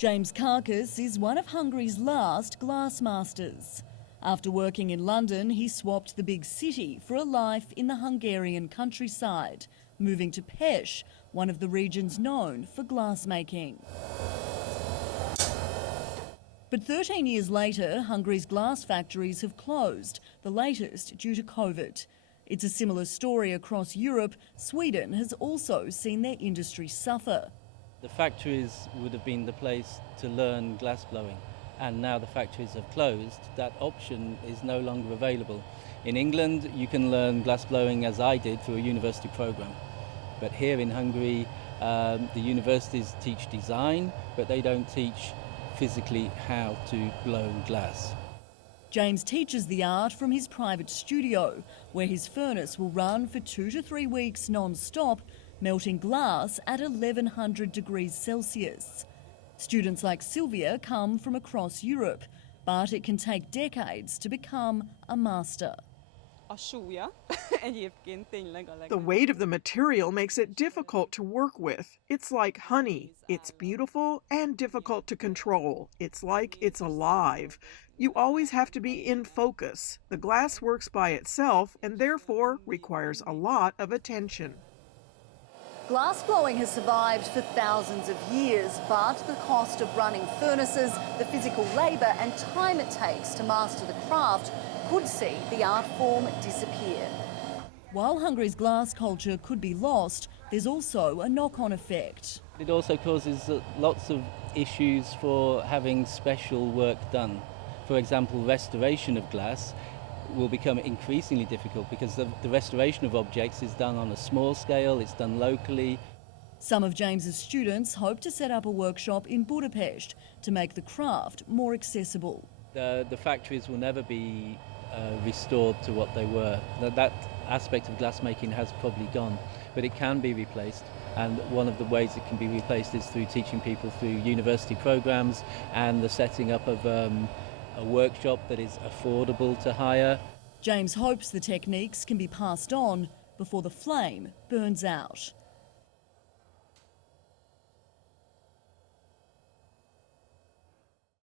James Carcass is one of Hungary's last glass masters. After working in London, he swapped the big city for a life in the Hungarian countryside, moving to Pest, one of the regions known for glassmaking. But 13 years later, Hungary's glass factories have closed, the latest due to COVID. It's a similar story across Europe. Sweden has also seen their industry suffer. The factories would have been the place to learn glass blowing, and now the factories have closed. That option is no longer available. In England, you can learn glass blowing, as I did, through a university program. But here in Hungary, the universities teach design, but they don't teach physically how to blow glass. James teaches the art from his private studio, where his furnace will run for 2 to 3 weeks non-stop, melting glass at 1100 degrees Celsius. Students like Sylvia come from across Europe, but it can take decades to become a master. The weight of the material makes it difficult to work with. It's like honey. It's beautiful and difficult to control. It's like it's alive. You always have to be in focus. The glass works by itself and therefore requires a lot of attention. Glass blowing has survived for thousands of years, but the cost of running furnaces, the physical labour and time it takes to master the craft could see the art form disappear. While Hungary's glass culture could be lost, there's also a knock-on effect. It also causes lots of issues for having special work done. For example, restoration of glass will become increasingly difficult because the restoration of objects is done on a small scale, it's done locally. Some of James's students hope to set up a workshop in Budapest to make the craft more accessible. The factories will never be restored to what they were. That aspect of glassmaking has probably gone, but it can be replaced. And one of the ways it can be replaced is through teaching people through university programs and the setting up of a workshop that is affordable to hire. James hopes the techniques can be passed on before the flame burns out.